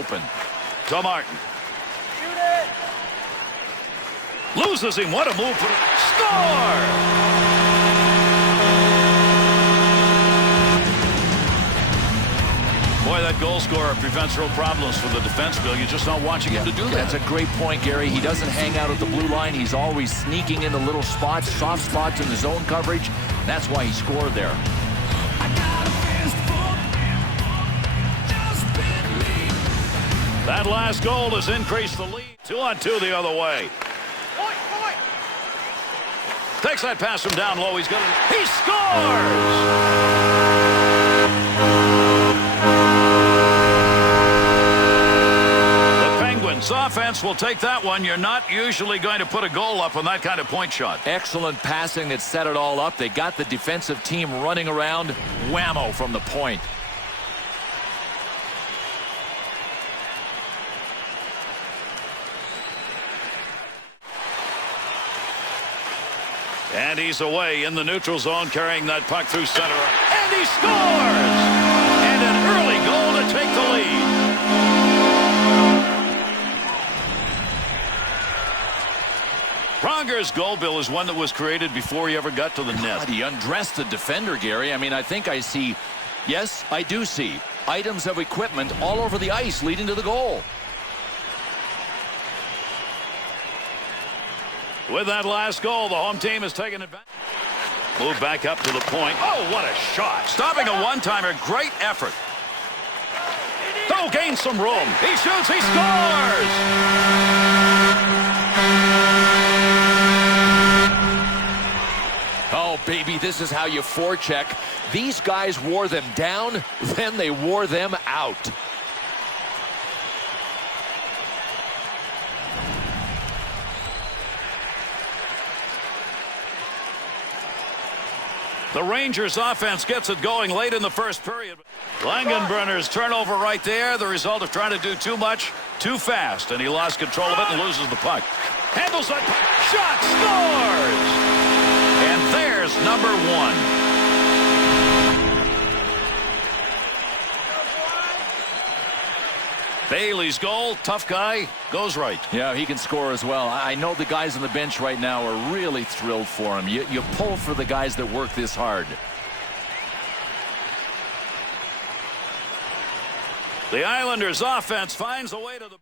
open. To Martin. Loses him. What a move. Score! Boy, that goal scorer prevents real problems for the defense, Bill. You're just not watching him to do that. That's a great point, Gary. He doesn't hang out at the blue line. He's always sneaking into little spots, soft spots in the zone coverage. That's why he scored there. That last goal has increased the lead. 2-on-2 the other way. Takes that pass from down low. He scores! The Penguins offense will take that one. You're not usually going to put a goal up on that kind of point shot. Excellent passing that set it all up. They got the defensive team running around. Whammo from the point. And he's away in the neutral zone, carrying that puck through center. And he scores! And an early goal to take the lead. Pronger's goal, Bill, is one that was created before he ever got to the net. He undressed the defender, Gary. I mean, I think I see, yes, I do see items of equipment all over the ice leading to the goal. With that last goal, the home team has taken advantage. Move back up to the point. Oh, what a shot. Stopping a one-timer. Great effort. Oh, gains some room. He shoots. He scores. Oh, baby, this is how you forecheck. These guys wore them down, then they wore them out. The Rangers offense gets it going late in the first period. Langenbrunner's turnover right there, the result of trying to do too much too fast, and he lost control of it and loses the puck. Handles that puck. Shot, scores! And there's number one. Bailey's goal, tough guy, goes right. Yeah, he can score as well. I know the guys on the bench right now are really thrilled for him. You pull for the guys that work this hard. The Islanders' offense finds a way to the...